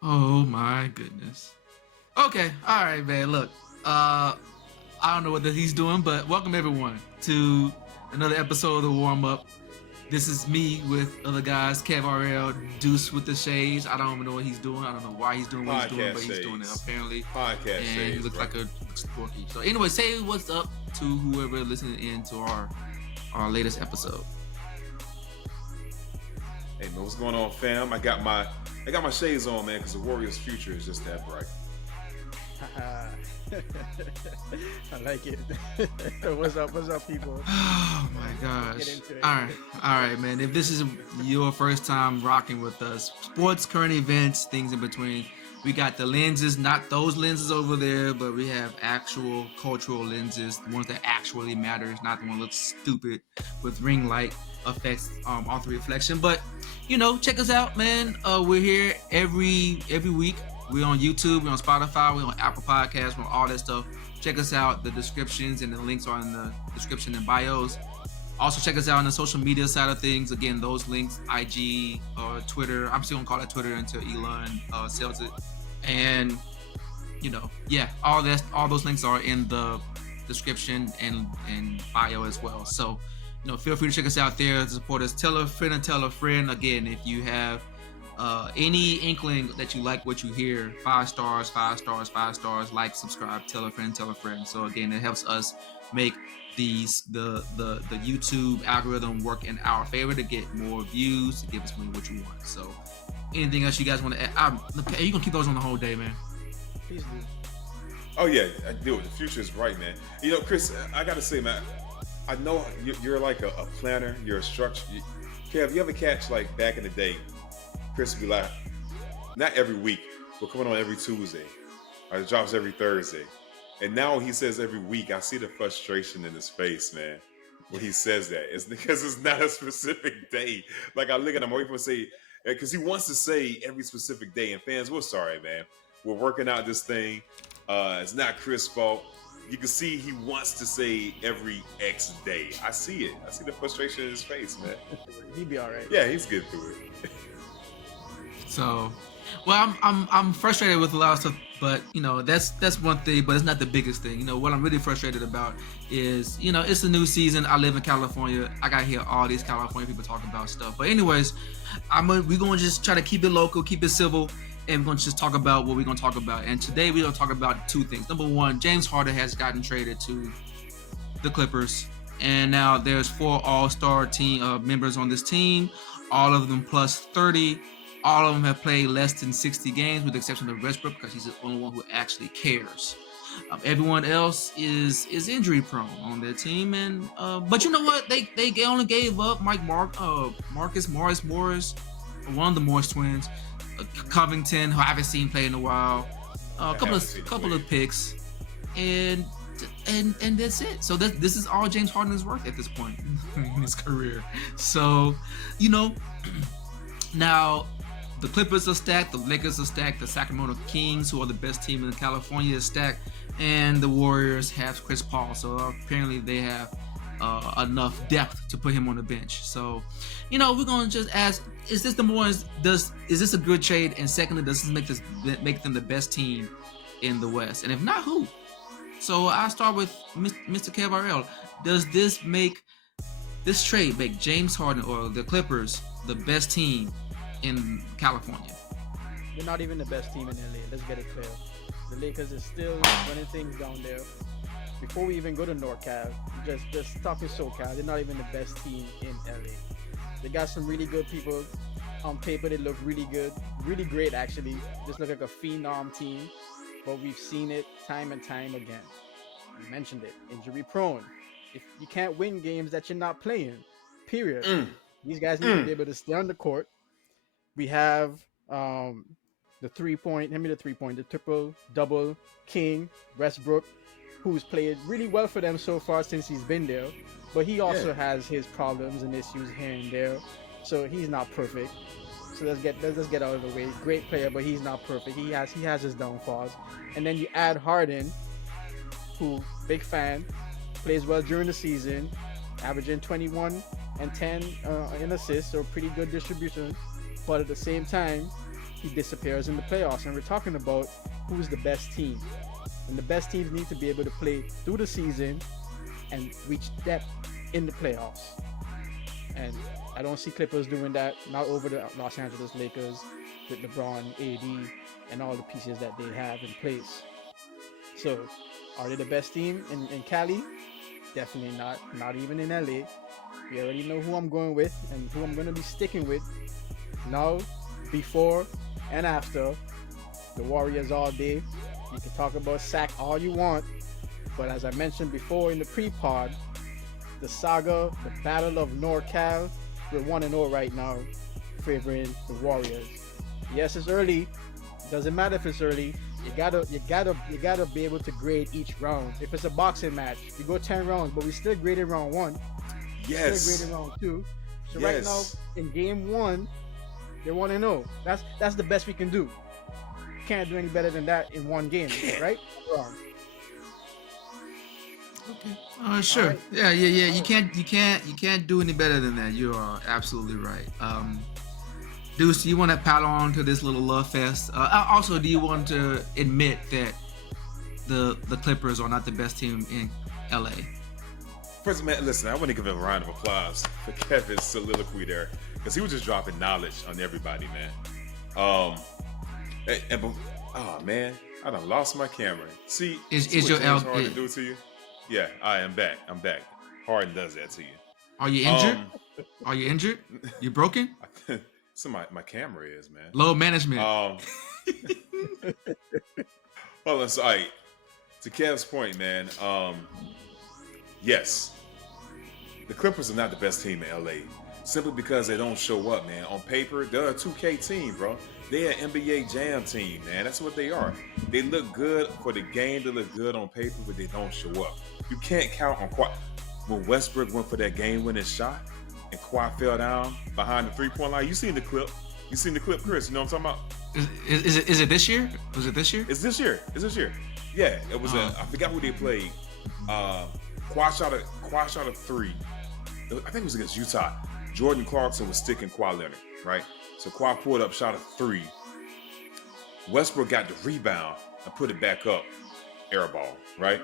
Oh my goodness. Okay, all right, man. Look, I don't know what he's doing, but welcome everyone to another episode of the warm up. This is me with other guys, Kev RL, Deuce with the shades. I don't even know what he's doing. I don't know why he's doing what he's doing, Podcast but he's doing it shades. apparently. Podcast And he shades, looks bro. like a porky. So anyway, say what's up to whoever listening in to our latest episode. Hey man, what's going on, fam? I got my shades on, man, because the Warriors' future is just that bright. I like it. What's up? What's up, people? Oh my Get gosh. into it. All right, man. If this is your first time rocking with us, sports, current events, things in between, we got the lenses, not those lenses over there, but we have actual cultural lenses, the ones that actually matters, not the one that looks stupid with ring light effects off the reflection. But check us out, man. We're here every week. We're on YouTube, we're on Spotify, we're on Apple Podcasts, we're on all that stuff. Check us out. The descriptions and the links are in the description and bios. Also, check us out on the social media side of things. Again, those links, IG or Twitter. I'm still gonna call it Twitter until Elon sells it. And yeah, all those links are in the description and bio as well. So, feel free to check us out there to support us. Tell a friend and tell a friend. Again, if you have any inkling that you like what you hear, 5 stars, 5 stars, 5 stars, like, subscribe, tell a friend, tell a friend. So again, it helps us make the YouTube algorithm work in our favor to get more views, to give us money what you want. So anything else you guys want to add? You gonna keep those on the whole day, man. Please do. Oh yeah, I do. The future is bright, man. Chris, I gotta say, man, I know you're like a planner. You're a structure. Kev, you ever catch like back in the day? Chris would be like, not every week, but coming on every Tuesday. Or it drops every Thursday. And now he says every week, I see the frustration in his face, man, when he says that. It's because it's not a specific day. Like I look at him, I'm waiting for him to say, because he wants to say every specific day. And fans, we're sorry, man. We're working out this thing. It's not Chris' fault. You can see he wants to say every X day. I see it. I see the frustration in his face, man. He'd be all right. Yeah, he's good through it. So, well, I'm frustrated with a lot of stuff, but that's one thing, but it's not the biggest thing. What I'm really frustrated about is it's a new season. I live in California. I gotta hear all these California people talking about stuff. But anyways, we're gonna just try to keep it local, keep it civil, and we're gonna just talk about what we're gonna talk about. And today we're gonna talk about two things. Number one, James Harden has gotten traded to the Clippers, and now there's 4 All-Star team members on this team, all of them plus 30. All of them have played less than 60 games, with the exception of Westbrook, because he's the only one who actually cares. Everyone else is injury prone on their team, and but you know what? They only gave up Marcus Morris, one of the Morris twins, Covington, who I haven't seen play in a while, a couple of picks, and that's it. So this is all James Harden is worth at this point in his career. So now. The Clippers are stacked, the Lakers are stacked, the Sacramento Kings, who are the best team in California, is stacked, and the Warriors have Chris Paul. So apparently they have enough depth to put him on the bench. So, we're gonna just ask: is this number one? Is this a good trade? And secondly, does this make them the best team in the West? And if not, who? So I start with Mr. KRL. Does this trade make James Harden or the Clippers the best team in California? They're not even the best team in LA. Let's get it clear. The Lakers is still running things down there. Before we even go to NorCal, just talking SoCal, they're not even the best team in LA. They got some really good people. On paper, they look really good, really great actually. Just look like a phenom team. But we've seen it time and time again. You mentioned it, injury prone. If you can't win games that you're not playing, period. These guys need to be able to stay on the court. We have the the triple double king Westbrook, who's played really well for them so far since he's been there, but he also has his problems and issues here and there, so he's not perfect. So let's get out of the way. Great player, but he's not perfect. He has his downfalls. And then you add Harden, who big fan, plays well during the season, averaging 21 and 10 in assists, so pretty good distribution. But at the same time, he disappears in the playoffs. And we're talking about who's the best team. And the best teams need to be able to play through the season and reach depth in the playoffs. And I don't see Clippers doing that, not over the Los Angeles Lakers with LeBron, AD, and all the pieces that they have in place. So, are they the best team in Cali? Definitely not. Not even in LA. You already know who I'm going with and who I'm going to be sticking with now, before, and after. The Warriors all day. You can talk about sack all you want, but as I mentioned before in the pre-pod, the saga, the Battle of NorCal, we're 1-0 right now, favoring the Warriors. Yes, it's early. Doesn't matter if it's early. You gotta be able to grade each round. If it's a boxing match, we go 10 rounds, but we still graded round 1. Yes. Still graded round 2. So Yes. right now in game 1, they're 1-0. That's the best we can do. Can't do any better than that in one game, right? Wrong. Okay. Sure. All right. Yeah. You can't do any better than that. You are absolutely right. Deuce, do you want to pile on to this little love fest? Also, do you want to admit that the Clippers are not the best team in LA? First, man, listen, I want to give a round of applause for Kevin's soliloquy there, because he was just dropping knowledge on everybody, man. Oh man, I done lost my camera. See, Is what your James L- Harden do to you? Yeah, I am back. I'm back. Harden does that to you. Are you injured? Are you injured? You broken? So my camera is, man. Low management. Hold on, so all right. To Kev's point, man. Yes, the Clippers are not the best team in LA, simply because they don't show up, man. On paper, they're a 2K team, bro. They're an NBA Jam team, man. That's what they are. They look good for the game. They look good on paper, but they don't show up. You can't count on Kawhi. When Westbrook went for that game-winning shot and Kawhi fell down behind the three-point line, you seen the clip. You seen the clip, Chris. You know what I'm talking about? Is it this year? Was it this year? It's this year. It's this year. Yeah, it was. I forgot who they played. Kawhi shot a three. I think it was against Utah. Jordan Clarkson was sticking Kawhi Leonard, right? So Kawhi pulled up, shot a three. Westbrook got the rebound and put it back up. Air ball, right?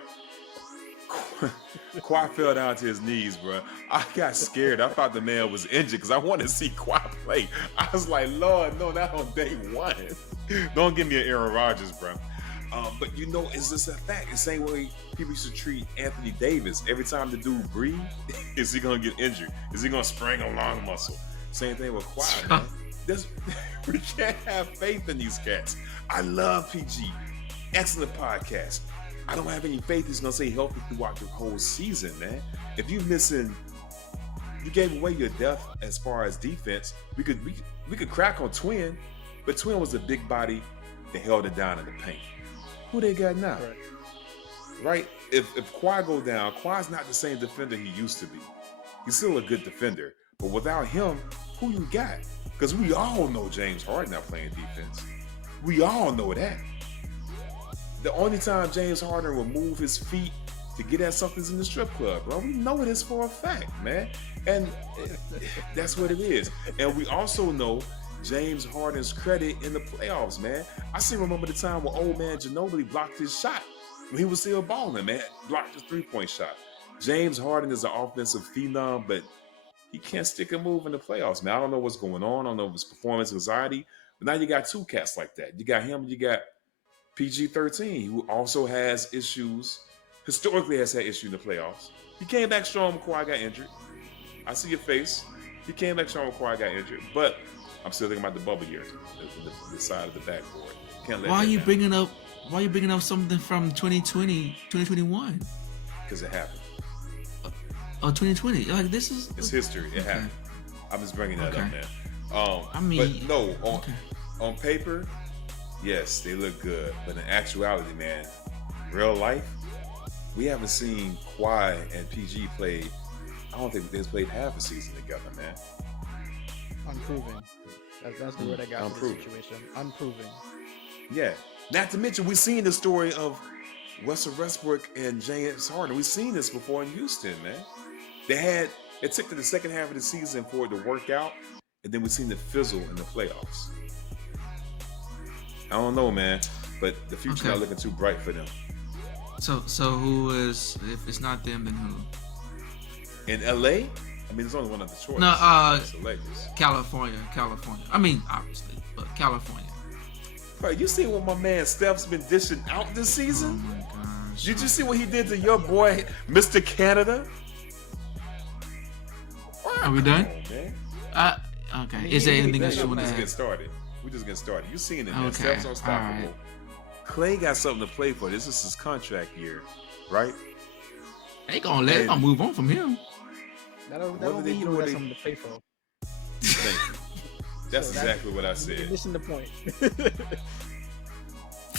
Kawhi fell down to his knees, bro. I got scared. I thought the man was injured because I wanted to see Kawhi play. I was like, Lord, no, not on day one. Don't give me an Aaron Rodgers, bro. But you know, it's just a fact. The same way people used to treat Anthony Davis. Every time the dude breathe, is he gonna get injured? Is he gonna sprain a lung muscle? Same thing with Kawhi, man. We can't have faith in these cats. I love PG. Excellent podcast. I don't have any faith he's gonna stay healthy throughout the whole season, man. If you're missing, you gave away your depth as far as defense. We could crack on Twin, but Twin was a big body that held it down in the paint. Who they got now? Right? If Kawhi go down, Kawhi's not the same defender he used to be. He's still a good defender, but without him, who you got? Because we all know James Harden not playing defense. We all know that. The only time James Harden will move his feet to get at something's in the strip club, bro. We know this for a fact, man. And that's what it is. And we also know James Harden's credit in the playoffs, man. I still remember the time when old man Ginobili blocked his shot when he was still balling, man. Blocked his three-point shot. James Harden is an offensive phenom, but he can't stick a move in the playoffs, man. I don't know what's going on. I don't know if it's performance anxiety. But now you got two cats like that. You got him and you got PG-13, who also has issues, historically has had issues in the playoffs. He came back strong when Kawhi got injured. I see your face. He came back strong when Kawhi got injured. But I'm still thinking about the bubble year, the side of the backboard. Can't let Why are you down. bringing up something from 2020, 2021? Because it happened. Oh, 2020. Like, this is... It's history. It happened. I'm just bringing that up, man. I mean... But no, on paper, yes, they look good. But in actuality, man, real life, we haven't seen Kawhi and PG play. I don't think they've played half a season together, man. Unproven. That's the word I got for the Unproven. situation. Unproven. Yeah. Not to mention, we've seen the story of Russell Westbrook and James Harden. We've seen this before in Houston, man. It took to the second half of the season for it to work out, and then we've seen it fizzle in the playoffs. don't know, man. But the future Okay. not looking too bright for them. So who is? If it's not them, then who? In LA, I mean, there's only one other choice. No, It's the Lakers. California. I mean, obviously, but California. Bro, you see what my man Steph's been dishing out this Oh season? my gosh. Did you see what he did to your boy, Mr. Canada? Are we done? Come on, man. Okay. Is there anything else you We want to just add? getting started. We just getting started. You seen it, man. Okay, Steph's unstoppable. all right. Clay got something to play for. This is his contract year, right? They gonna move on from him. That don't Whether mean they he do don't or got they- something to pay for. Thank you. That's So exactly what I You're said. missing the point.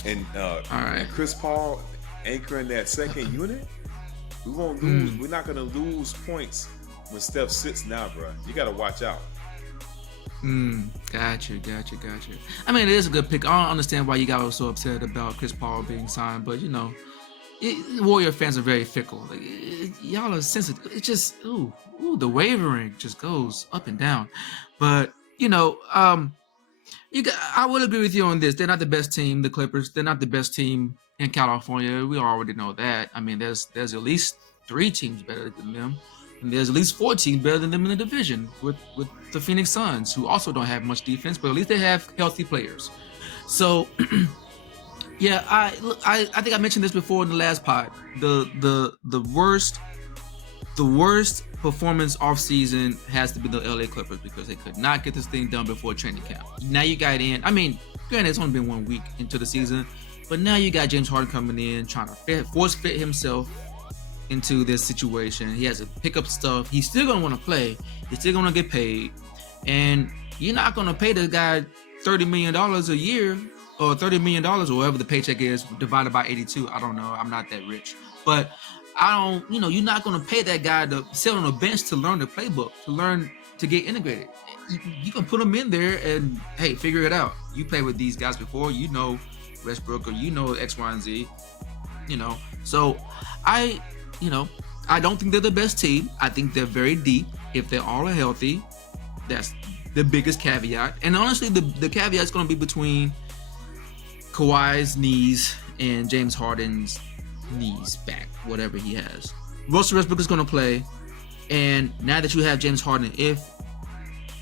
And right. and Chris Paul anchoring that second unit, we won't lose. We're not gonna lose points when Steph sits now, bro. You gotta watch out. Gotcha. I mean, it is a good pick. I don't understand why you guys were so upset about Chris Paul being signed, but Warrior fans are very fickle. Like, y'all are sensitive. It just, the wavering just goes up and down. But I will agree with you on this. They're not the best team, the Clippers. They're not the best team in California. We already know that. I mean, there's at least 3 teams better than them. And there's at least 4 teams better than them in the division with the Phoenix Suns, who also don't have much defense, but at least they have healthy players. So, yeah, I think I mentioned this before in the last pod. The worst performance off season has to be the LA Clippers because they could not get this thing done before training camp. Now you got in. I mean, granted, it's only been 1 week into the season, but now you got James Harden coming in trying to force fit himself into this situation. He has to pick up stuff. He's still gonna want to play. He's still gonna get paid, and you're not gonna pay the guy $30 million a year or $30 million or whatever the paycheck is divided by 82. I don't know. I'm not that rich, but you're not gonna pay that guy to sit on a bench to learn the playbook, to learn to get integrated. You can put him in there and hey, figure it out. You play with these guys before, Westbrook, or X, Y, and Z. So I don't think they're the best team. I think they're very deep. If they all are healthy, that's the biggest caveat. And honestly, the caveat is going to be between Kawhi's knees and James Harden's knees back, whatever he has. Russell Westbrook is going to play. And now that you have James Harden, if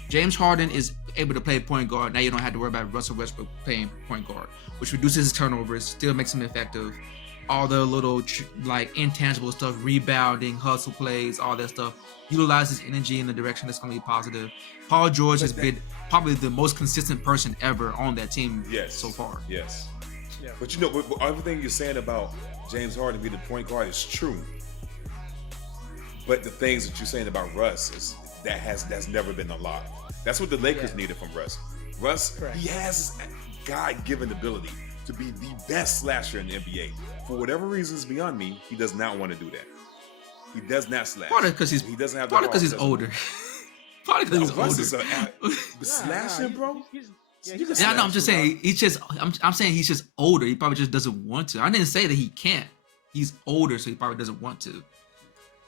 James Harden is able to play point guard, now you don't have to worry about Russell Westbrook playing point guard, which reduces his turnovers, still makes him effective. All the little intangible stuff, rebounding, hustle plays, all that stuff, utilizes energy in the direction that's going to be positive. Paul George has been probably the most consistent person ever on that team so far. Yes. Yeah. But everything you're saying about James Harden being the point guard is true. But the things that you're saying about Russ that's never been unlocked. That's what the Lakers needed from Russ. Russ, Correct. he has this God-given ability to be the best slasher in the NBA. For whatever reasons beyond me, he does not want to do that. He does not slash. Partly because he's older. Probably because he's older. Slashing, bro. Yeah, I know. I'm just saying. I'm saying he's just older. He probably just doesn't want to. I didn't say that he can't. He's older, so he probably doesn't want to.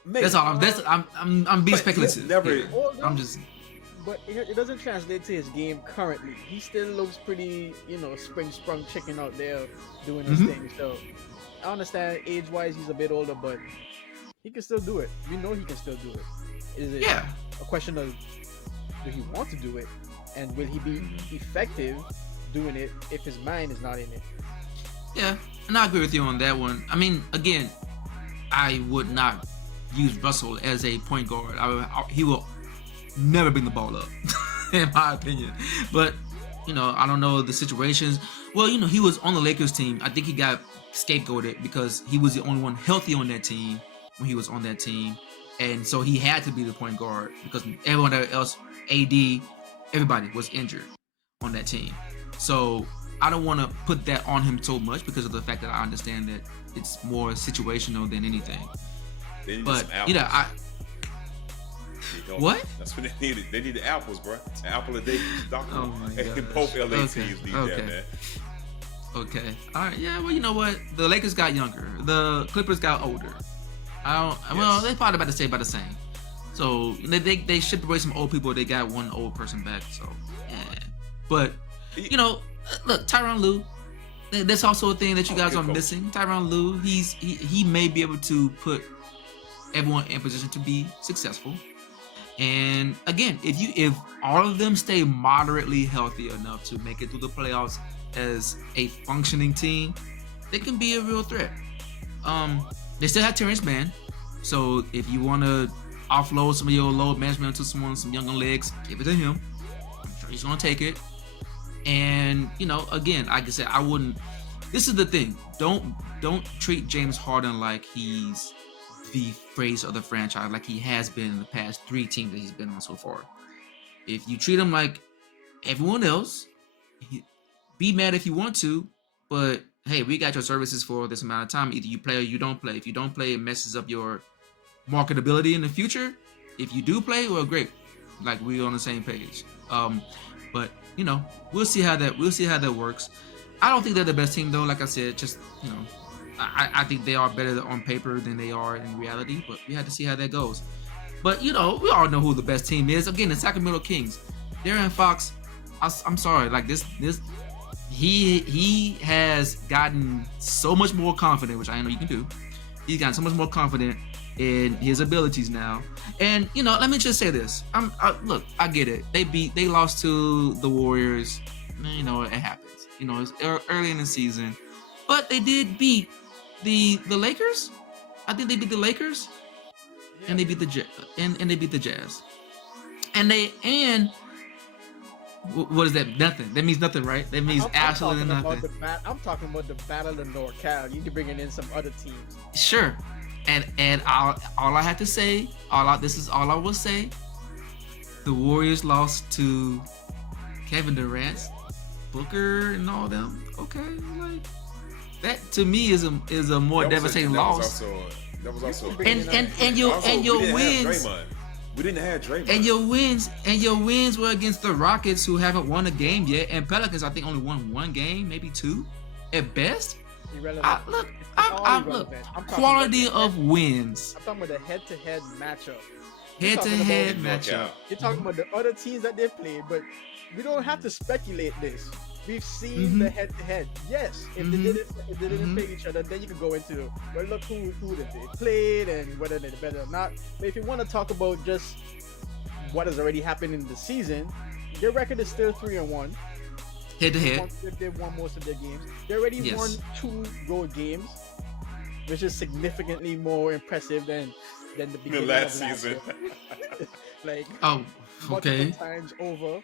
Maybe. That's all. I'm being speculative. I'm just. But it doesn't translate to his game currently. He still looks pretty, spring-sprung chicken out there doing his thing. So I understand age-wise he's a bit older, but he can still do it. We know he can still do it. Is it a question of do he want to do it, and will he be effective doing it if his mind is not in it? Yeah, and I agree with you on that one. I mean, again, I would not use Russell as a point guard. He will never bring the ball up, in my opinion. But, I don't know the situations. Well, he was on the Lakers team. I think he got scapegoated because he was the only one healthy on that team when he was on that team. And so he had to be the point guard because everyone else, AD, everybody was injured on that team. So I don't want to put that on him so much because of the fact that I understand that it's more situational than anything. But, what? That's what they needed. They need the apples, bro. An apple a day. Oh my gosh. Both LA teams need that, man. Okay. All right. Yeah. Well, you know what? The Lakers got younger. The Clippers got older. Well, they probably about to stay about the same. So they shipped away some old people. They got one old person back. So yeah. But look, Tyronn Lue, That's also a thing that you Oh, guys good are coach. missing. Tyronn Lue, he may be able to put everyone in position to be successful. And again, if all of them stay moderately healthy enough to make it through the playoffs as a functioning team, they can be a real threat. They still have Terrence Mann, so if you want to offload some of your load management to some younger legs, give it to him. I'm sure he's gonna take it. And again, like I said, I wouldn't. This is the thing. Don't treat James Harden like he's the face of the franchise, like he has been in the past 3 teams that he's been on so far. If you treat him like everyone else, be mad if you want to, but hey, we got your services for this amount of time. Either you play or you don't play. If you don't play, it messes up your marketability in the future. If you do play, well, great. Like we're on the same page. But we'll see how that works. I don't think they're the best team though. Like I said, just I think they are better on paper than they are in reality. But we have to see how that goes. But we all know who the best team is. Again, the Sacramento Kings. Darren Fox. I'm sorry. Like this. He has gotten so much more confident, which I know you can do. He's gotten so much more confident in his abilities now. And let me just say this. Look, I get it. They lost to the Warriors. It happens. It's early in the season, but they did beat the Lakers. I think they beat the Lakers, and they beat the and they beat the Jazz. And what is that? Nothing. That means nothing, right? That means absolutely nothing. I'm talking about the Battle of NorCal. You can bring in some other teams. Sure. And all I had to say, this is all I will say. The Warriors lost to Kevin Durant, Booker, and all them. Okay, like that to me is a more devastating loss. That was also. And your wins. We didn't have Draymond. And your wins were against the Rockets, who haven't won a game yet, and Pelicans, I think, only won 1 game, maybe 2, at best. Irrelevant. Look, quality of wins. I'm talking about the head-to-head matchup. Head-to-head matchup. You're talking about the other teams that they played, but we don't have to speculate this. We've seen the head-to-head. Yes, if they didn't play each other, then you could go into, well, look who they played and whether they're better or not. But if you want to talk about just what has already happened in the season, their record is still 3-1. Head-to-head. They've won most of their games. They already won 2 road games, which is significantly more impressive than the beginning last of season. Like, okay. multiple times over.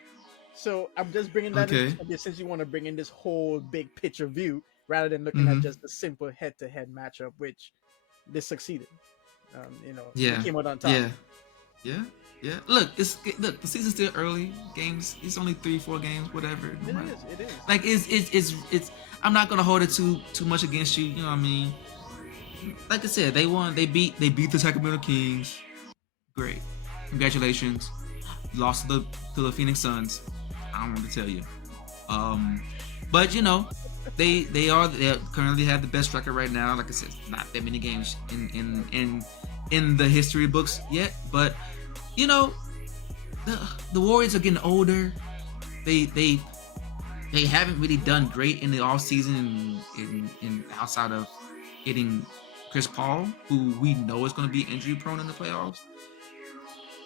So I'm just bringing that in since you want to bring in this whole big picture view rather than looking at just the simple head-to-head matchup, which they succeeded. They came out on top. Yeah. Look, the season's still early. Games, it's only 3-4 games, whatever. It is. Like it's. I'm not gonna hold it too much against you. You know what I mean? Like I said, they won. They beat the Sacramento Kings. Great, congratulations. You lost to the Phoenix Suns. I don't want to tell you. But they currently have the best record right now. Like I said, not that many games in the history books yet, but the Warriors are getting older. They haven't really done great in the off season in outside of getting Chris Paul, who we know is going to be injury prone in the playoffs.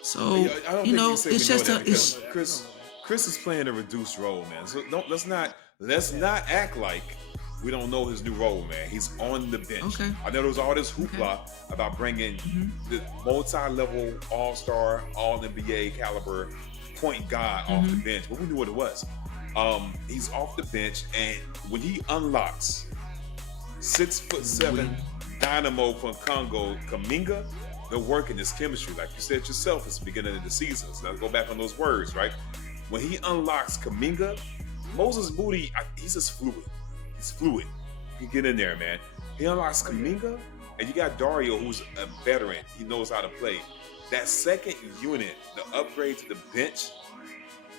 So it's just Chris is playing a reduced role, man. So let's not act like we don't know his new role, man. He's on the bench. Okay. I know there was all this hoopla about bringing the multi-level all-star, all-NBA caliber point guard off the bench, but we knew what it was. He's off the bench, and when he unlocks 6'7" dynamo from Congo, Kaminga, they're working this chemistry, like you said yourself. It's the beginning of the season. So let's go back on those words, right? When he unlocks Kaminga, Moses Moody, he's just fluid. He's fluid. You can get in there, man. He unlocks Kaminga, and you got Dario, who's a veteran. He knows how to play. That second unit, the upgrade to the bench,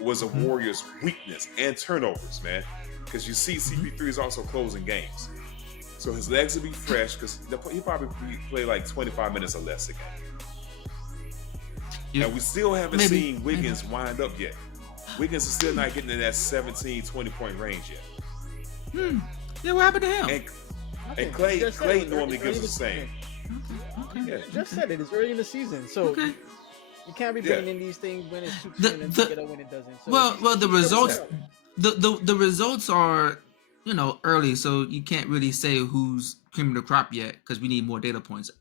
was a Warriors' weakness and turnovers, man. Because you see, CP3 is also closing games. So his legs will be fresh because he probably play like 25 minutes or less a game. And we still haven't seen Wiggins wind up yet. Wiggins is still not getting in that 17, 20-point range yet. Yeah, what happened to him? And Nothing. Clay You just said Clay it. normally It's early gives in the same. Okay. Yeah. You just said it. It's early in the season, so Okay. you can't be Yeah. bringing in these things when it suits The you and then the take it out when it doesn't. So well if the he's still gonna results help, the results are early, so you can't really say who's cream of the crop yet because we need more data points.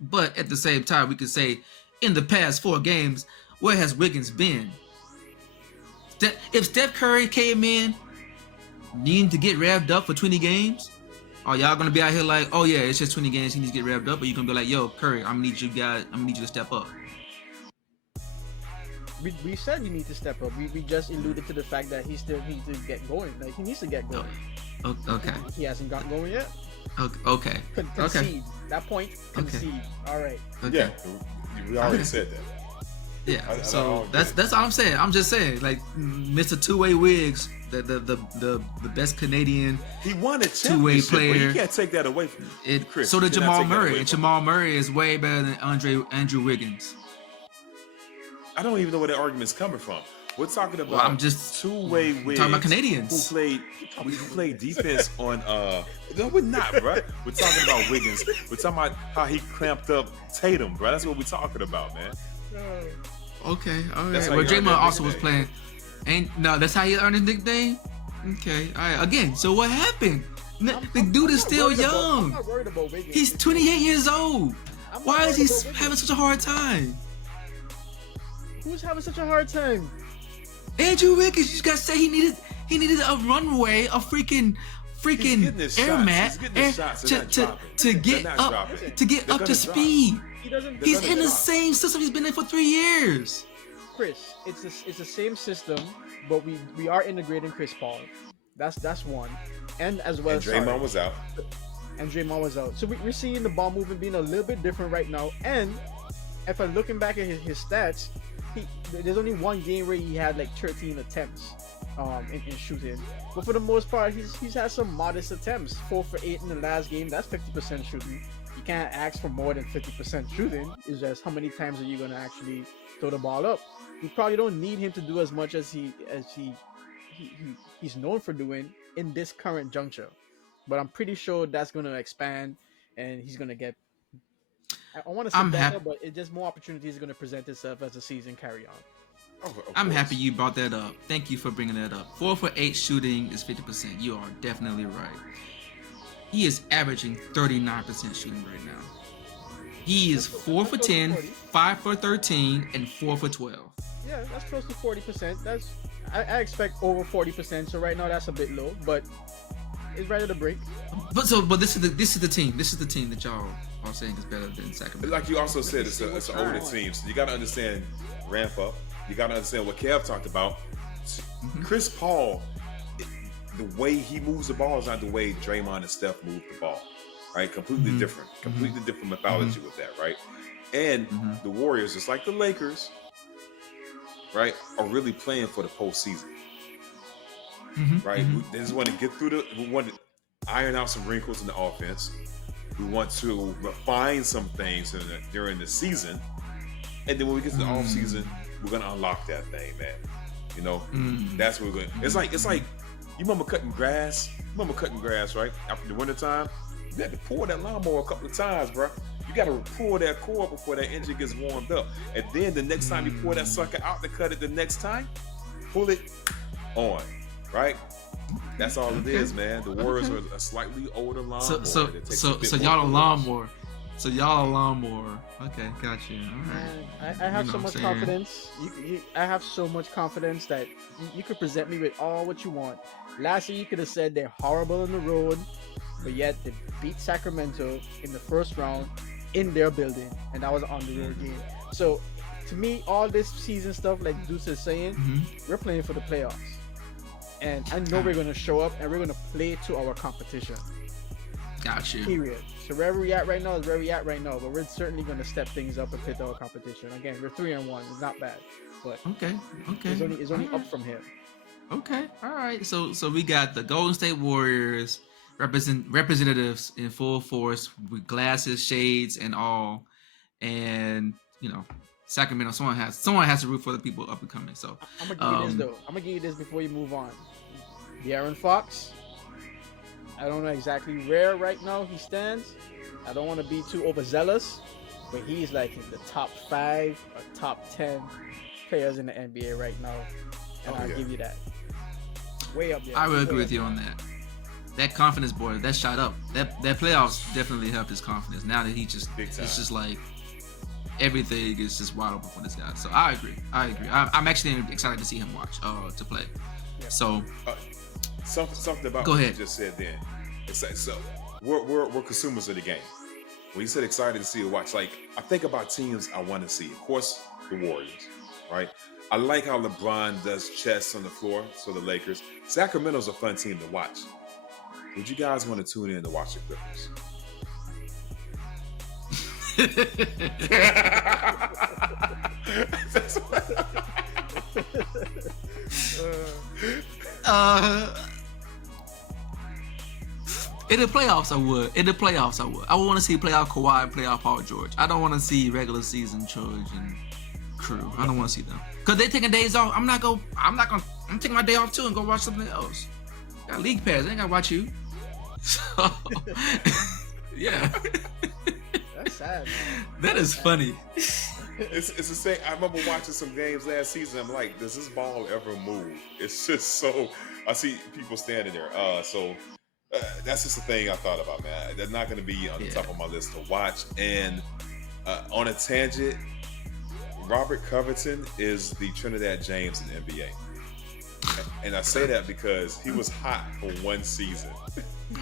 But at the same time, we could say in the past 4 games, where has Wiggins been? If Steph Curry came in needing to get revved up for 20 games, are y'all gonna be out here like, oh yeah, it's just 20 games, he needs to get revved up? Or you gonna be like, yo, Curry, I'm gonna need you to step up. we said you need to step up. We just alluded to the fact that he still needs to get going. Like he needs to get going. Okay. He hasn't gotten going yet. Okay. Concede. That point, concede. Okay. All right. Okay. Yeah. We already Okay. said that. Yeah, I so don't that's get it. all I'm saying. I'm just saying, like Mr. Two-Way Wiggs, the best Canadian. He won a Two-way championship, but player. you can't take that away from It Chris. so you did cannot Jamal take that Murray, away and from him. Jamal Murray is way better than Andrew Wiggins. I don't even know where the argument's coming from. We're talking about I'm just two-way Wigs talking about Canadians. who played defense on no, we're not, bro. We're talking about Wiggins. We're talking about how he clamped up Tatum, bro. That's what we're talking about, man. Okay, all That's right. how Well, you earned Draymond that also was nickname. playing. No, that's how he earned his nickname. Okay, all right. Again, so what happened? The dude is still I'm young. not worried about Wiggins. He's 28 years old. I'm not Why is worried he about Wiggins. having such a hard time? Who's having such a hard time? Andrew Wiggins, you just gotta say he needed a runway, a freaking He's getting his air shots. mat He's getting his shots. They're not dropping. to They're get not up dropping. to get They're up to gonna drop. speed. He doesn't. They're He's gonna in the drop. same system he's been in for 3 years. Chris, it's the same system, but we are integrating Chris Paul. That's one, and as well And Draymond was out. and Draymond was out. So we're seeing the ball movement being a little bit different right now. And if I'm looking back at his stats, there's only one game where he had like 13 attempts in shooting. But for the most part, he's had some modest attempts. 4 for 8 in the last game. That's 50% shooting. You can't ask for more than 50% shooting. It's just how many times are you gonna actually throw the ball up? You probably don't need him to do as much as he's known for doing in this current juncture. But I'm pretty sure that's gonna expand, and he's gonna get. I want to say I'm better, happy. but it just more opportunities are gonna present itself as the season carry on. Of I'm course. happy you brought that up. Thank you for bringing that up. 4 for 8 shooting is 50%. You are definitely right. He is averaging 39% shooting right now. He is 4 for 10, 5 for 13, and 4 for 12. Yeah, that's close to 40%. I expect over 40%. So right now that's a bit low, but it's right at the brink. But this is the team. This is the team that y'all are saying is better than Sacramento. Like you also said, it's an older team, so you got to understand ramp up. You got to understand what Kev talked about. Chris Paul, the way he moves the ball is not the way Draymond and Steph move the ball, right? Completely different mythology with that, right? And the Warriors, just like the Lakers, right, are really playing for the postseason, right? They just want to get through we want to iron out some wrinkles in the offense. We want to refine some things during the season, and then when we get to the off season, we're gonna unlock that thing, man. You know, that's what we're going. It's like you remember cutting grass. Right? After the wintertime, you had to pour that lawnmower a couple of times, bro. You got to pull that cord before that engine gets warmed up, and then the next time you pour that sucker out to cut it, the next time, pull it on, right? That's all it is, man. The Warriors are a slightly older lawnmower. So y'all a lawnmower. So y'all a lawnmower. Okay, got you. All right. And I have You know so what much I'm saying? confidence. I have so much confidence that you could present me with all what you want. Last year you could have said they're horrible on the road, but yet they beat Sacramento in the first round in their building, and that was an on the road game. So to me, all this season stuff, like Deuce is saying, we're playing for the playoffs. And I know we're going to show up and we're going to play to our competition. Got you. Period. So wherever we at right now is where we at right now, but we're certainly going to step things up and play to our competition. Again, we're 3-1. It's not bad, but Okay. it's only up from here. Okay. All right. So we got the Golden State Warriors representatives in full force with glasses, shades, and all, and Sacramento. Someone has to root for the people up and coming. So I'm gonna give you this though. I'm gonna give you this before you move on. De'Aaron Fox, I don't know exactly where right now he stands. I don't want to be too overzealous, but he's like in the top 5 or top 10 players in the NBA right now, and Oh, I'll yeah. give you that. Way up there. I would agree Way with you on that. That confidence board, that shot up. That playoffs definitely helped his confidence. Now that Big time. it's just like everything is just wide open for this guy. So I agree. I'm actually excited to see him to play. Yeah. So Something about Go what ahead. you just said then. It's like, so we're consumers of the game. When you said excited to see a watch, like I think about teams I want to see. Of course, the Warriors, right? I like how LeBron does chess on the floor. So the Lakers, Sacramento's a fun team to watch. Would you guys want to tune in to watch the Clippers? In the playoffs, I would. I would want to see playoff Kawhi and playoff Paul George. I don't want to see regular season George and crew. I don't want to see them because they taking days off. I'm taking my day off too and go watch something else. Got league pass. I ain't gotta watch you. So, yeah. That's sad, man. That is funny. It's the same. I remember watching some games last season. I'm like, does this ball ever move? It's just so. I see people standing there. That's just the thing I thought about, man. They're not going to be on the top of my list to watch. And on a tangent, Robert Covington is the Trinidad James in the NBA. And I say that because he was hot for one season.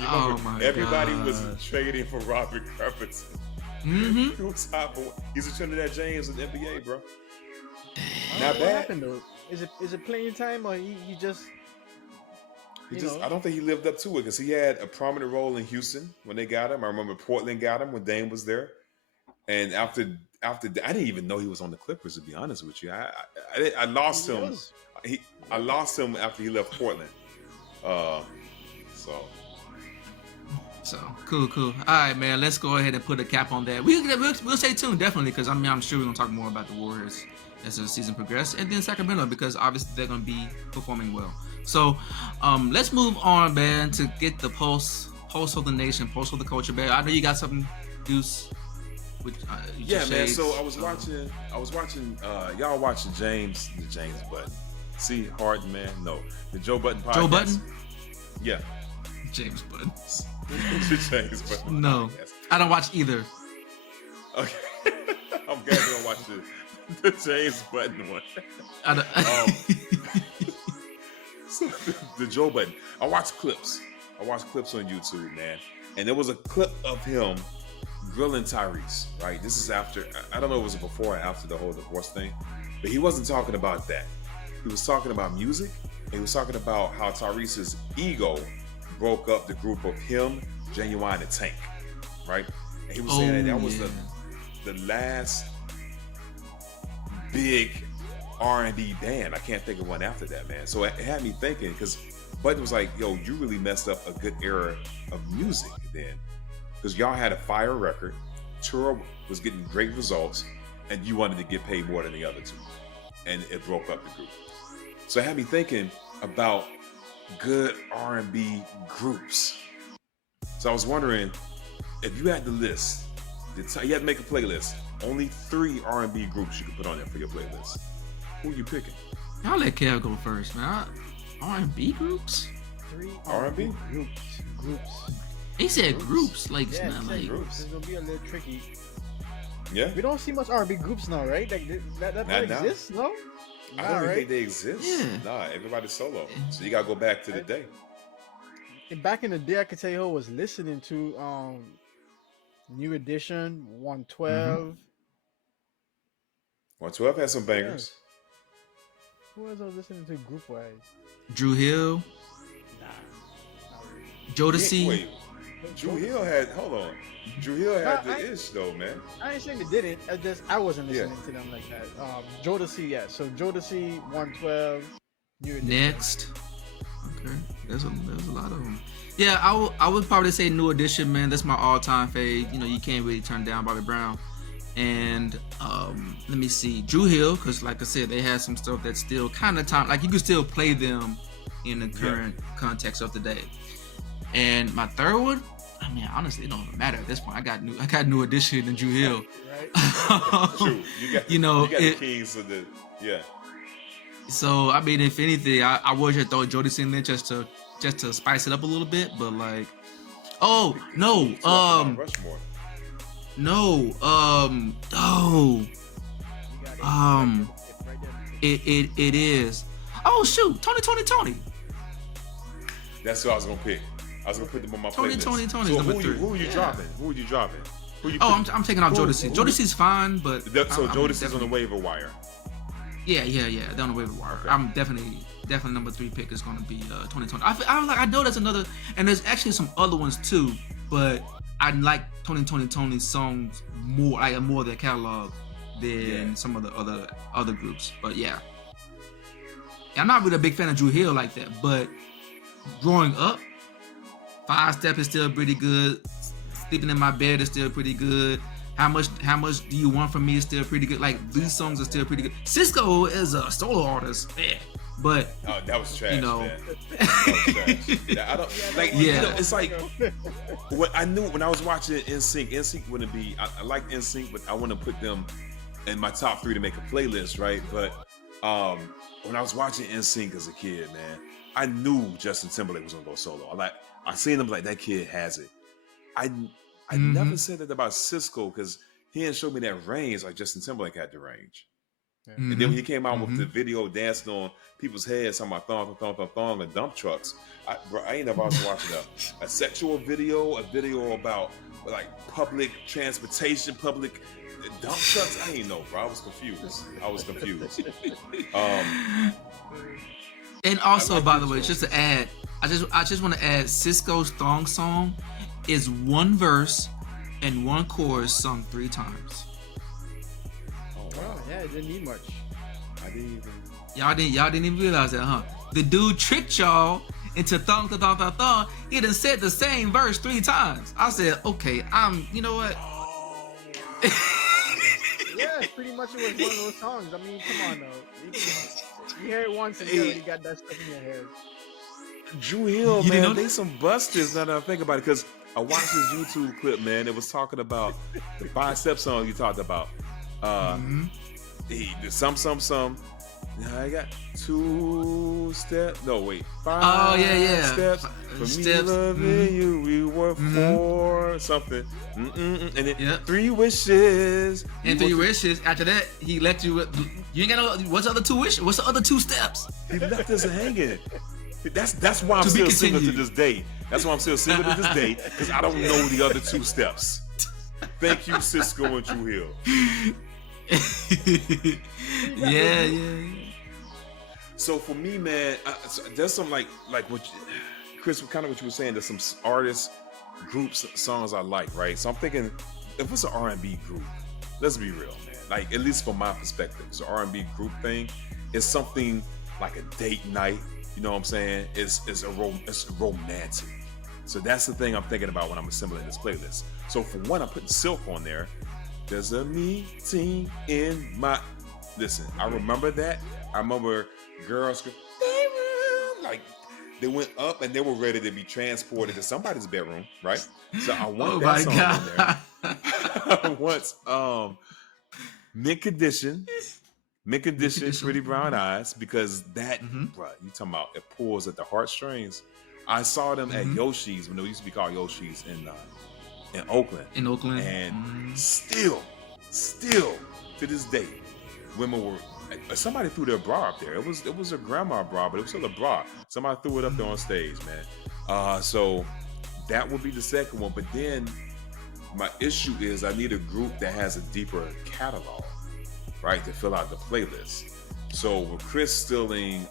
Oh my Everybody was gosh. trading for Robert Covington. Mm-hmm. He was hot for. He's a Trinidad James in the NBA, bro. What Not bad. happened though? Is it playing time or he just? I don't think he lived up to it because he had a prominent role in Houston when they got him. I remember Portland got him when Dame was there. And after I didn't even know he was on the Clippers, to be honest with you. I lost He him. was. I lost him after he left Portland. So cool. All right, man. Let's go ahead and put a cap on that. We'll stay tuned definitely because I'm sure we're gonna talk more about the Warriors as the season progresses, and then Sacramento because obviously they're gonna be performing well. So let's move on, man, to get the pulse of the nation, pulse of the culture, man. I know you got something, Deuce. With, Yeah, man. shades. So I was watching. Y'all watching the James Button. See Harden, man. No, the Joe Button podcast. Joe Button? Yeah, James Button. the James Button. No, podcast. I don't watch either. Okay, I'm glad you don't watch the James Button one. I don't, So, the Joe Button. I watched clips on YouTube, man, and there was a clip of him grilling Tyrese. Right, this is after. I don't know if it was before or after the whole divorce thing, but he wasn't talking about that. He was talking about music. And he was talking about how Tyrese's ego broke up the group of him, Genuine, and Tank. Right, and he was saying that was the last big R&B band. I can't think of one after that, man. So it had me thinking because Button was like, yo, you really messed up a good era of music then. Because y'all had a fire record, tour was getting great results, and you wanted to get paid more than the other two. And it broke up the group. So it had me thinking about good R&B groups. So I was wondering, if you had the list, you had to make a playlist, only 3 R&B groups you could put on there for your playlist. Who are you picking? I'll let Kev go first, man. R&B groups? 3 R&B? groups. He said groups, like it's Yeah, not it's like. groups. It's gonna be a little tricky. Yeah? We don't see much R&B groups now, right? Like that Not now. exists, no? I Nah, don't even right? think they exist. Yeah. Nah, everybody's solo. So you gotta go back to the day. And back in the day, I could tell you who was listening to New Edition, 112. 112 has some bangers. Who was I listening to group wise? Drew Hill, Nah, not really. Jodeci. Wait, Drew Hill had, hold on. Drew Hill had I- the ish though, man. I ain't saying they didn't. I wasn't listening to them like that. Jodeci, yeah. So Jodeci, 112, New Edition. Next. Okay, there's a lot of them. Yeah, I would probably say New Edition, man. That's my all-time fave. You know, you can't really turn down Bobby Brown. And let me see, Drew Hill, because like I said, they had some stuff that's still kind of time. Like you can still play them in the current context of the day. And my third one, I mean, honestly, it don't even matter at this point. I got New Edition and Drew Hill. Right? True. You got You know, you got the keys of the yeah. so I mean, if anything, I would just throw Jodeci in there just to spice it up a little bit. But like, oh no, Rushmore. no, oh, You got it. um, Right there. it is. Oh shoot, Tony. That's who I was gonna pick. I was gonna put them on my Tony, playlist. Tony's So number who 3. who are you Yeah. dropping? Who are you dropping? Who you Oh, putting- I'm taking off who- Jodeci. who- Jodeci's fine, but So I'm Jodeci's on the definitely- waiver wire. Yeah, down the waiver wire. Okay. I'm definitely number 3 pick is going to be 2020. I know that's another, and there's actually some other ones too, but I like Tony's songs more. I have more of their catalog than some of the other groups. But yeah, I'm not really a big fan of Drew Hill like that. But growing up, 5 Step is still pretty good. Sleeping in My Bed is still pretty good. How much do you want from me is still pretty good. Like these songs are still pretty good. Cisco is a solo artist, but Oh, that was trash, you know, man. That was trash. I don't like. Yeah. You know, it's like what I knew when I was watching NSYNC. NSYNC wouldn't be. I like NSYNC, but I want to put them in my top 3 to make a playlist, right? But when I was watching NSYNC as a kid, man, I knew Justin Timberlake was gonna go solo. I seen him like that kid has it. I never said that about Cisco because he didn't show me that range like Justin Timberlake had the range. And then when he came out with the video dancing on people's heads, talking about thong, and dump trucks, I ain't never was watching a sexual video, a video about like public transportation, public dump trucks. I ain't know, bro. I was confused. And also, like by the these way, songs. just to add, I just want to add Cisco's thong song is 1 verse and 1 chorus sung 3 times. Oh, Wow, yeah, it didn't need much. I didn't even. Y'all didn't even realize that, huh? The dude tricked y'all into thong. He done said the same verse 3 times. I said, okay, you know what? Yeah, pretty much it was one of those songs. I mean, come on though. You hear it once and you already got that stuff in your head. Drew Hill, You didn't know man, they that? some busters now that I think about it. Because I watched this YouTube clip, man. It was talking about the bicep song you talked about. The some. Now I got 2 steps. No, wait. 5 Oh, yeah. steps. For me Steps. loving you, we were 4 something. And then Yep. 3 wishes. And 3 wishes. After that, he let you. You ain't got no. What's the other 2 wishes? What's the other 2 steps? He left us hanging. That's why I'm To be still single to continued. this day. That's why I'm still single to this day, because I don't know the other 2 steps. Thank you, Cisco and Drew Hill. yeah. So for me, man, there's some like what Chris, kind of what you were saying. There's some artists, groups, songs I like, right? So I'm thinking, if it's an R&B group, let's be real, man. Like at least from my perspective, it's an R&B group thing. It's something like a date night. You know what I'm saying? It's romantic. So that's the thing I'm thinking about when I'm assembling this playlist. So for one, I'm putting Silk on there. There's a meeting in my. Listen, I remember that. I remember girls like they went up and they were ready to be transported to somebody's bedroom, right? So I want that song in there. I want Mint Condition, Pretty Brown Eyes, because that, bruh, you talking about it pulls at the heartstrings. I saw them at Yoshi's when they used to be called Yoshi's in Oakland. In Oakland. And still to this day, women were. Somebody threw their bra up there. It was a grandma bra, but it was still a bra. Somebody threw it up there on stage, man. So that would be the second one. But then my issue is I need a group that has a deeper catalog, right, to fill out the playlist. So with Chris stealing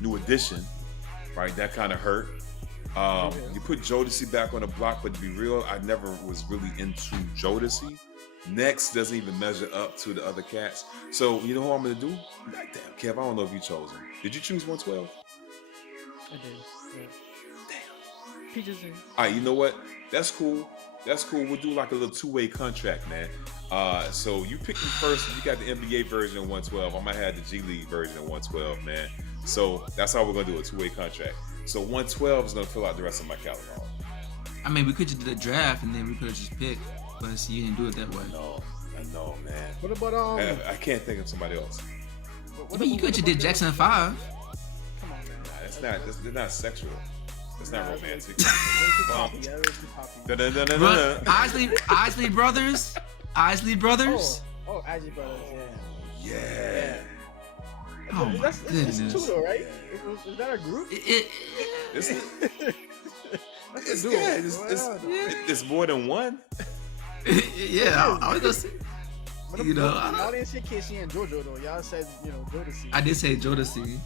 New Edition, right, that kind of hurt. You put Jodeci back on the block, but to be real, I never was really into Jodeci. Next doesn't even measure up to the other cats. So you know what I'm gonna do? Like, damn, Kev, I don't know if you chose him. Did you choose 112? I did. Yeah. Damn. Peaches in. All right, you know what? That's cool. We'll do like a little 2-way contract, man. So you pick them first. You got the NBA version of 112. I'm gonna have the G League version of 112, man. So that's how we're gonna do a 2-way contract. So 112 is gonna fill out the rest of my catalog. I mean, we could just do the draft and then we could have just picked, but see, you didn't do it that way. No, I know, man. What about I can't think of somebody else. I mean, you could have just did Jackson 5. Come on, man. That's not sexual. It's not romantic. Bro, Isley Brothers. Isley Brothers. Oh, Isley Brothers, yeah. Yeah. Oh my It's goodness. two though, right? Is that a group? It's, That's it's, a duo. yeah, it's more than one. Yeah, I was gonna say. But You know, y'all didn't say Casey and JoJo though. Y'all said, Jodeci. I did say Jodeci.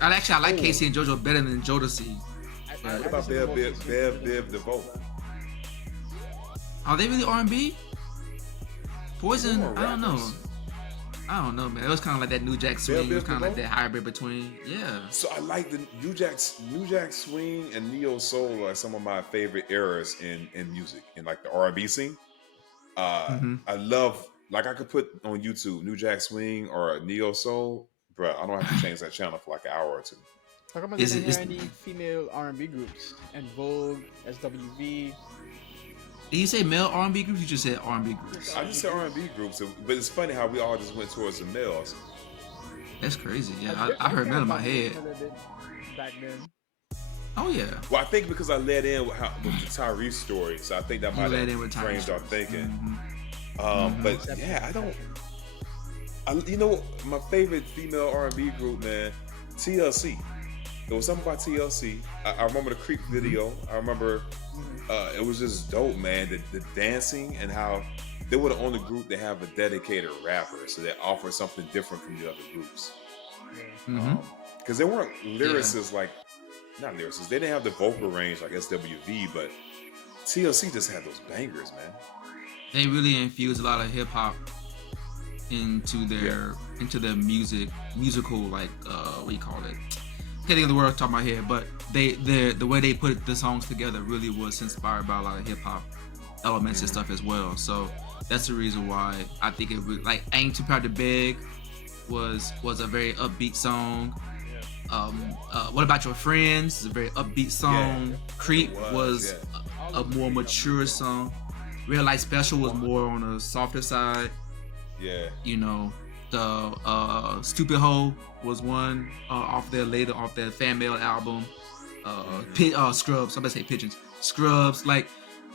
I like Casey and JoJo better than Jodeci. What about Bev DeVoe? Are they really R&B? Poison? They're more I don't know. rappers. I don't know, man. It was kind of like that New Jack Swing. It was kind of like that hybrid between. Yeah. So I like the New Jack Swing and neo soul are some of my favorite eras in music, in like the R&B scene. I love, like, I could put on YouTube New Jack Swing or neo soul, bro. I don't have to change that channel for like an hour or two. How come I didn't hear any female R&B groups? And Vogue, SWV. Did you say male R&B groups? You just said R&B groups. I just said R&B groups, but it's funny how we all just went towards the males. That's crazy. Yeah, I heard none in my head. Back then. Oh yeah. Well, I think because I led in with the Tyrese story, so I think that might led in have with framed our thinking. Mhm. But yeah, my favorite female R&B group, man, TLC. There was something about TLC. I remember the Creep video. I remember it was just dope, man. The dancing and how they were the only group that have a dedicated rapper, so they offer something different from the other groups. Because they weren't lyricists not lyricists. They didn't have the vocal range like SWV, but TLC just had those bangers, man. They really infused a lot of hip hop into their musical, like what do you call it? I can't think of the word off the top of my head, but the way they put the songs together really was inspired by a lot of hip hop elements and stuff as well. So that's the reason why I think it was like "Ain't Too Proud to Beg" was a very upbeat song. What About Your Friends is a very upbeat song. Yeah, Creep was a more mature song. Real Life Special was more on the softer side. Yeah. You know, the Stupid Hoe was one off their Fan Mail album. Scrubs. I'm gonna say Pigeons. Scrubs. Like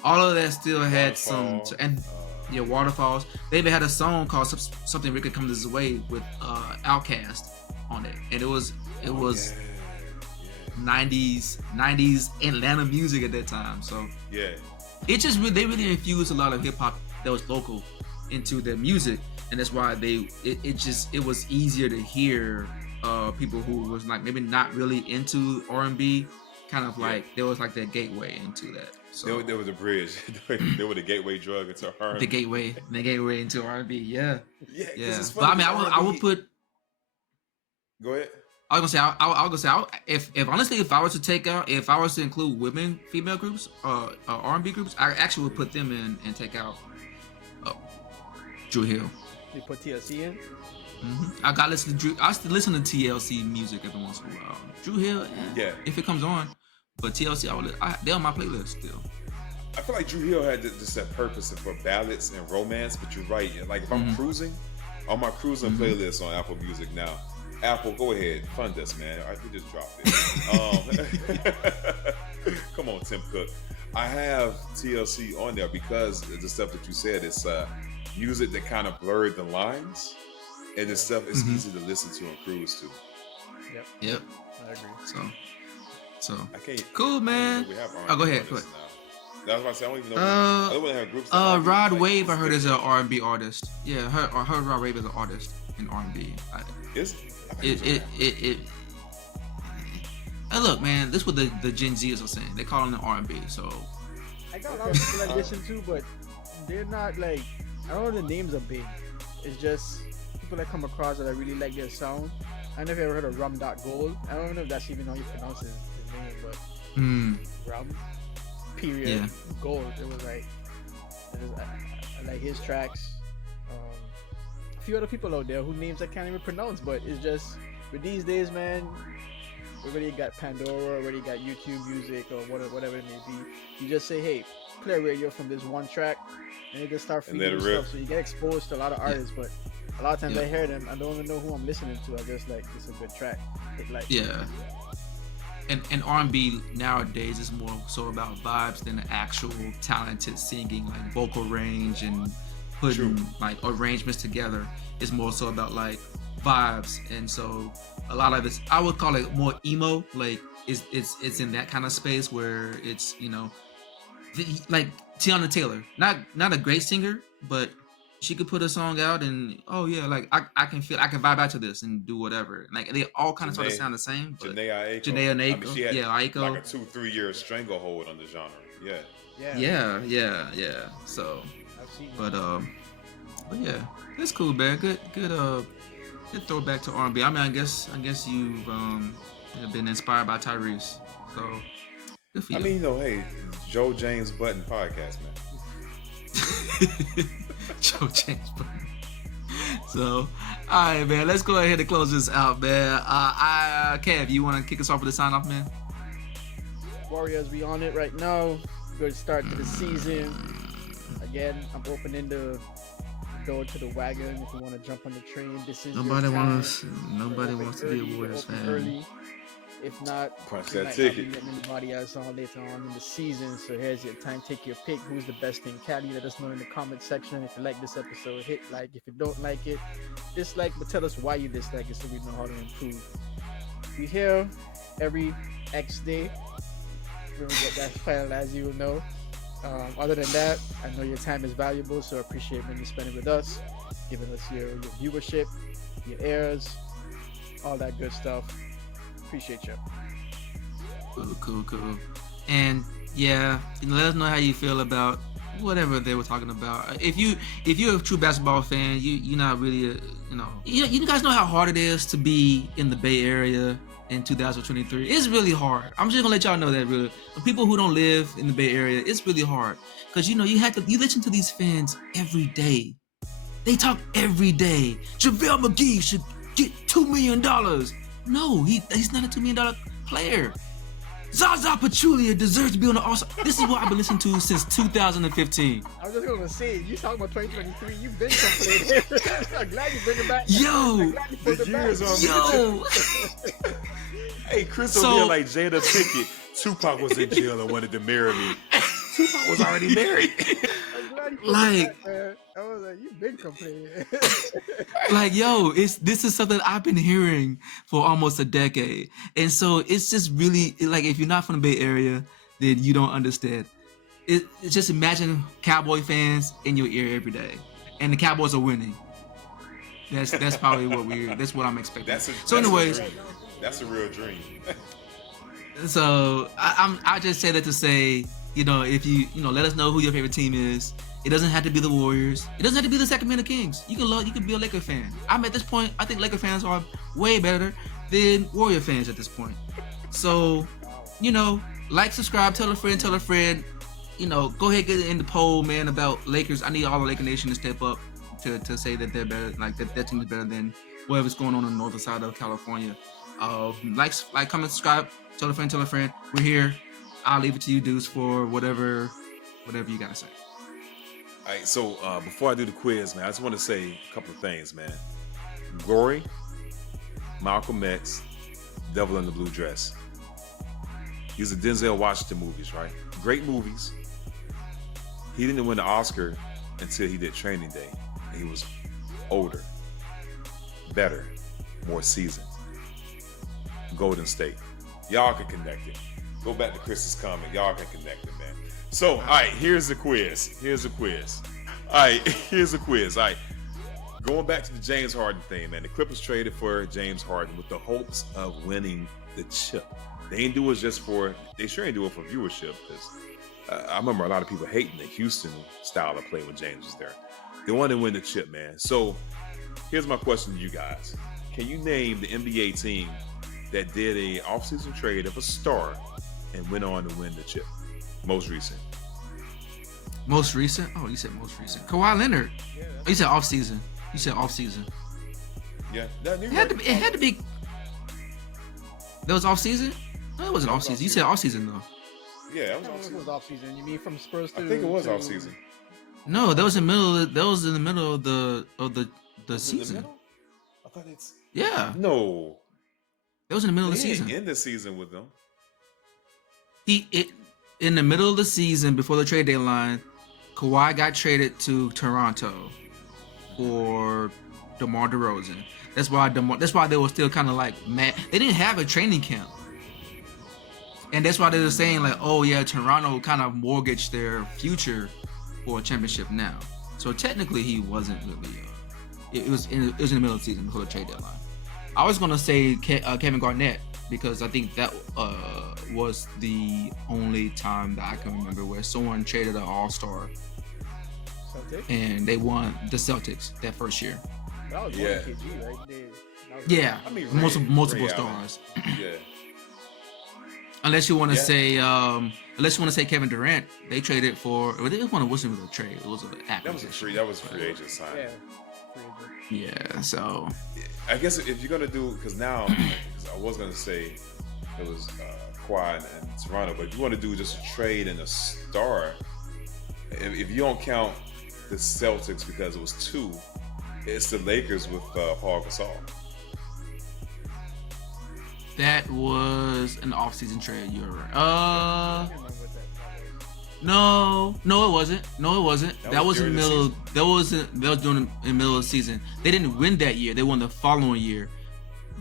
all of that still had some Waterfalls. They even had a song called Something Wicked Comes This Way with Outkast on it, and it was 90s Atlanta music at that time. So it just they really infused a lot of hip hop that was local into their music, and that's why it was easier to hear people who was like maybe not really into R&B, kind of like there was like that gateway into that. So there was a bridge. They were the gateway drug into R&B. The gateway into R&B. Yeah. It's But I mean, funny, I would put. Go ahead. I was gonna say, if honestly, if I was to include female groups, R&B groups, I actually would put them in and take out Drew Hill. You put TLC in? I got listen to Drew. I still listen to TLC music every once in a while. Drew Hill, if it comes on, but TLC, they're on my playlist still. I feel like Drew Hill had just that purpose for ballads and romance, but you're right. Like if I'm cruising, on my cruising playlist on Apple Music now. Apple, go ahead, fund us, man. We just dropped it. Come on, Tim Cook. I have TLC on there because the stuff that you said is music that kind of blurred the lines, and the stuff is easy to listen to and cruise to. Yep. I agree. So I can't. Cool, man. We have Go ahead. now. That's why I say I don't even know. I don't want to have groups. Rod Wave, I heard is an R&B artist. Yeah, I heard Rod Wave is an artist in R&B. Is it look, man, this is what the Gen Zers are saying. They call it R&B. So I got a lot of people I listen to, but they're not like, I don't know, the names are big. It's just people that come across that I really like their sound. I never ever heard of Rum Dot Gold. I don't know if that's even how you pronounce his name, but Rum period Gold. It was like I like his tracks. A few other people out there whose names I can't even pronounce, but it's just with these days, man, already got Pandora, already got YouTube Music or whatever it may be. You just say, hey, play a radio from this one track, and it just start And feeding let you it rip. stuff. So you get exposed to a lot of Yeah. artists, but a lot of times Yeah. I hear them, I don't even know who I'm listening to. I just like it's a good track. It like Yeah. And R&B nowadays is more so about vibes than the actual talented singing, like vocal range and putting True. like arrangements together. It's more so about like vibes, and so a lot of it's, I would call it more emo. Like it's in that kind of space where it's, you know, like Tiana Taylor, not a great singer, but she could put a song out and oh yeah, like I can feel, I can vibe out to this and do whatever. Like they all kind of sort of Janae, sound the same, but Janae Aiko. Janae and I mean, Aiko, she had yeah, like Aiko, a 2-3 year stranglehold on the genre. Yeah. yeah, yeah. So, I've seen but that. but yeah, it's cool, man. Good throwback to R&B. I mean, I guess you've been inspired by Tyrese, so good for I you. mean, you know, hey, Joe James Button podcast, man. Joe James. So, all right, man. Let's go ahead and close this out, man. Kev, you want to kick us off with a sign off, man? Warriors, we on it right now. Good start to the season. Again, I'm opening the door to the wagon. If you want to jump on the train, this is Nobody your time. wants Nobody Open wants to be a early, Warriors open fan. early. If not, Punch you that might ticket. not be letting anybody else on later on in the season. So here's your time. Take your pick. Who's the best in Cali? Let us know in the comment section. If you like this episode, hit like. If you don't like it, dislike. But tell us why you dislike it so we know how to improve. We here every X day. When we get that finalized, you will know. Other than that, I know your time is valuable, so I appreciate when you spend it with us, giving us your viewership, your ears, all that good stuff. Appreciate you. Cool. And yeah, let us know how you feel about whatever they were talking about. If you're a true basketball fan, you're not really you guys know how hard it is to be in the Bay Area in 2023. It's really hard. I'm just gonna let y'all know that really. For people who don't live in the Bay Area, it's really hard because you listen to these fans every day. They talk every day. JaVale McGee should get $2 million. No, he's not a $2 million player. Zaza Pachulia deserves to be on the All-Star. This is what I've been listening to since 2015. I was just gonna say, you talking about 2023, you've been complaining. I'm glad you bring it back. Yo, I'm glad you put the it back. years on Yo. Hey, Chris So- over here like Jada Pinkett. Tupac was in jail and wanted to marry me. Tupac was already married. I'm glad you put Like- it back, man. I was like, you've been complaining. Like, yo, this is something I've been hearing for almost a decade. And so it's just really, like, if you're not from the Bay Area, then you don't understand. It's just imagine Cowboy fans in your ear every day. And the Cowboys are winning. That's probably that's what I'm expecting. That's a real dream. So I just say that to say, if you let us know who your favorite team is. It doesn't have to be the Warriors. It doesn't have to be the Sacramento Kings. You can be a Laker fan. I'm at this point, I think Laker fans are way better than Warrior fans at this point. So, like, subscribe, tell a friend. Go ahead, get in the poll, man, about Lakers. I need all the Laker Nation to step up to say that they're better, like that team is better than whatever's going on the northern side of California. Like, comment, subscribe, tell a friend. We're here. I'll leave it to you dudes for whatever you gotta say. All right, so before I do the quiz, man, I just want to say a couple of things, man. Glory, Malcolm X, Devil in the Blue Dress. These are Denzel Washington movies, right? Great movies. He didn't win the Oscar until he did Training Day. And he was older, better, more seasoned. Golden State. Y'all can connect it. Go back to Chris's comment. Y'all can connect it, man. So, all right, here's the quiz. All right, going back to the James Harden thing, man. The Clippers traded for James Harden with the hopes of winning the chip. They sure ain't do it for viewership, because I remember a lot of people hating the Houston style of play when James was there. They wanted to win the chip, man. So, here's my question to you guys. Can you name the NBA team that did a offseason trade of a star and went on to win the chip? Most recent. Most recent? Oh, you said most recent. Kawhi Leonard. Yeah, Oh, you said off season. Yeah. It had to be. That was off season. No, it wasn't That off was season. You off-season. said off season though. Yeah, that I was don't know off if it season. was off season. You mean from Spurs to? I think it was to- off season. No, that was in the middle. That was in the middle of the Was it in the season. middle? I thought it's Yeah, no. that was in the middle of the He didn't season. end the season with them. In the middle of the season before the trade deadline, Kawhi got traded to Toronto for DeMar DeRozan. That's why they were still kind of like mad. They didn't have a training camp, and that's why they were saying like, oh yeah, Toronto kind of mortgaged their future for a championship now. So technically, he wasn't really. It was in the middle of the season before the trade deadline. I was gonna say Kevin Garnett because I think that was the only time that I can remember where someone traded an All-Star Celtics? and they won the Celtics that first year. That was Yeah. one KG, right? That was Yeah, I mean, multiple Ray Allen. stars. Yeah. Unless you want to Yeah. say, Kevin Durant, they traded for. Well, it wasn't really a trade. It was an acquisition. That was a free agent sign. Yeah. Free agent. Yeah, so I guess if you're gonna do, because now, because I was gonna say it was Kawhi and Toronto, but if you want to do just a trade and a star, if you don't count the Celtics because it was two, it's the Lakers with Paul Gasol. that was an off-season trade. You're right. I can't remember what that was. No, it wasn't. No, it wasn't. That That was was in the during the middle. That was during in the middle of the season. They didn't win that year. They won the following year.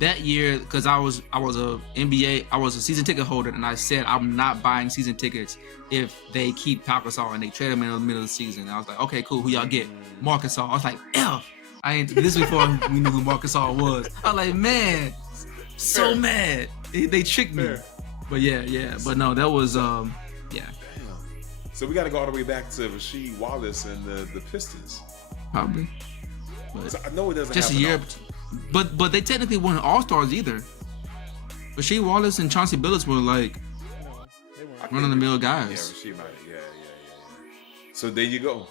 That year, because I was a NBA, I was a season ticket holder, and I said I'm not buying season tickets if they keep Pau Gasol and they trade him in the middle of the season. And I was like, okay, cool. Who y'all get? Marc Gasol. I was like, F. I ain't. This is before we knew who Marc Gasol was. I was like, man, so Fair. mad. They tricked me. Fair. But yeah. But no, that was yeah. Damn. So we got to go all the way back to Rasheed Wallace and the Pistons. Probably. 'Cause I know it doesn't Just a happen year, often. but they technically weren't all stars either. Rasheed Wallace and Chauncey Billups were like No, they weren't. I think run-of-the-mill Yeah, guys. Rasheed might. Yeah. So there you go.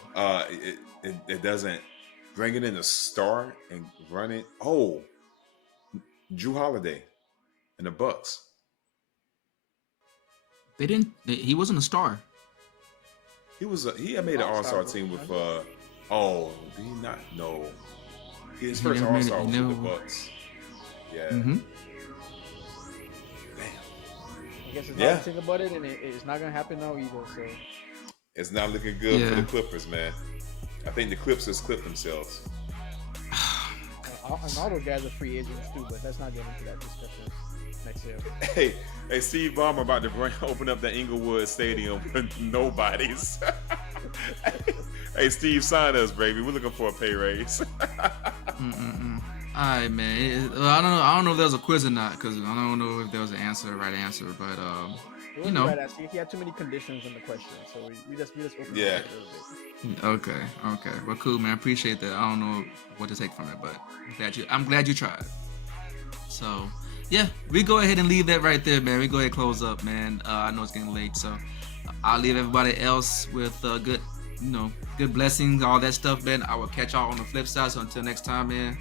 It doesn't bring it in a star and run it. Oh, Drew Holiday and the Bucks. They didn't. He wasn't a star. He had made an All-Star All-Star team with. bro. Did he not? No. His He first never made All-Star it, was he with the never- Bucks. Yeah. Mm-hmm. Damn. I guess it's Yeah. not think about it, and it's not gonna happen now either. So It's not looking good for Yeah. the Clippers, man. I think the Clips just clipped themselves. and all those guys are free agents too, but let's not get into that discussion next year. Hey, Steve Ballmer about to open up the Inglewood Stadium with nobodies. Hey, Steve, sign us, baby. We're looking for a pay raise. All right, man. I don't know. I don't know if there was a quiz or not because I don't know if there was an answer, right answer. But It you wasn't know. right answer. He had too many conditions in the question, so we just opened Yeah. it up a little bit. Okay. Well, cool, man. I appreciate that. I don't know what to take from it, but I'm glad you tried. So, yeah, we go ahead and leave that right there, man. We go ahead and close up, man. I know it's getting late, so I'll leave everybody else with good blessings, all that stuff, man. I will catch y'all on the flip side. So until next time, man.